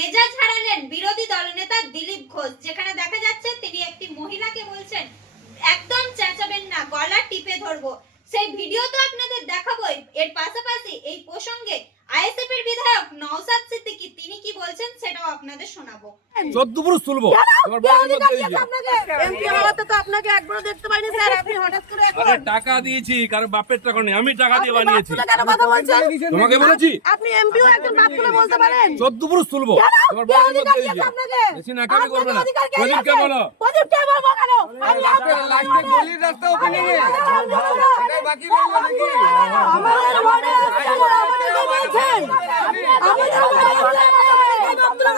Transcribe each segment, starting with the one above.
মেজাজ হারালেন বিরোধী দলনেতা দিলীপ ঘোষ, যেখানে দেখা যাচ্ছে তিনি একটি মহিলাকে বলছেন, একদম চেঁচাবেন না, গলা টিপে ধরবো। সেই ভিডিও তো আপনাদের দেখাবোই এর পাশাপাশি এই প্রসঙ্গে আইএসএফ এর বিধায়ক নওসাদ সিদ্দিকী তিনি কি বলছেন সেটাও আপনাদের শোনাবো চোদ্দ পুরুষ তুলবো তোমার কে বয়স অধিকার কত হয়েছে? দিয়েছে আপনাকে? MP হওয়াতে তো আপনাকে একবারও দেখতে পাইনি স্যার, আপনি হঠাৎ করে এখন- আরে টাকা দিয়েছি কারও বাপের টাকা নেই আমি টাকা দিয়ে বানিয়েছি? তোমাকে বলেছি? আপনি এমপিও একজন বাপ তুলে বলতে পারেন। চোদ্দ পুরুষ তুলবো? তোমার কত অধিকার? দিয়েছে আপনাকে? বেশি নাকামি আপনাকে করবে না। প্রদীপকে? বলো? প্রদীপকে বলব কেন? আমি আপনাকে লাস্টে গলির রাস্তা ওপেনিং এ এটাই বাকি রইল নাকি? আমাদের আমাদেরকে বলছেন। আমাদের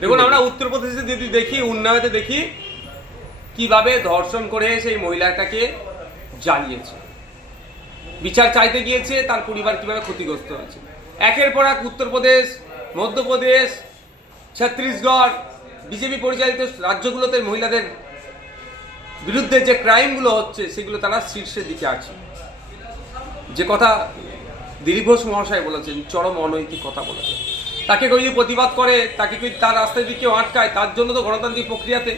দেখুন আমরা উত্তরপ্রদেশে যদি দেখি উন্নয়তে দেখি কীভাবে ধর্ষণ করে সেই মহিলাটাকে জ্বালিয়েছে বিচার চাইতে গিয়েছে তার পরিবার কীভাবে ক্ষতিগ্রস্ত হয়েছে একের পর এক উত্তরপ্রদেশ মধ্যপ্রদেশ ছত্তিশগড় বিজেপি পরিচালিত রাজ্যগুলোতে মহিলাদের বিরুদ্ধে যে ক্রাইমগুলো হচ্ছে, সেগুলো তারা শীর্ষের দিকে আছে। যে কথা দিলীপ ঘোষ মহাশয় বলেছেন, চরম অনৈতিক কথা বলেছেন। তাকে কেউ যদি প্রতিবাদ করে, তাকে কেউ তার রাস্তায় দিকে কেউ আটকায়, তার জন্য তো গণতান্ত্রিক প্রক্রিয়াতে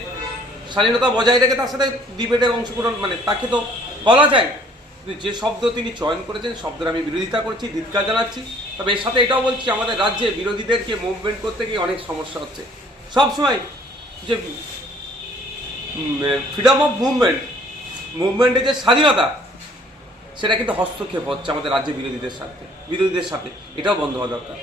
স্বাধীনতা বজায় রেখে তার সাথে ডিবেটে অংশগ্রহণ মানে তাকে তো বলা যায়। যে শব্দ তিনি চয়ন করেছেন, শব্দের আমি বিরোধিতা করছি ধিৎকার জানাচ্ছি। তবে এর সাথে এটাও বলছি, আমাদের রাজ্যে বিরোধীদেরকে মুভমেন্ট করতে গিয়ে অনেক সমস্যা হচ্ছে। সবসময় যে ফ্রিডম অফ মুভমেন্ট মুভমেন্টের যে স্বাধীনতা, সেটা কিন্তু হস্তক্ষেপ হচ্ছে আমাদের রাজ্যে বিরোধীদের সাথে বিরোধীদের সাথে এটাও বন্ধ হওয়া দরকার।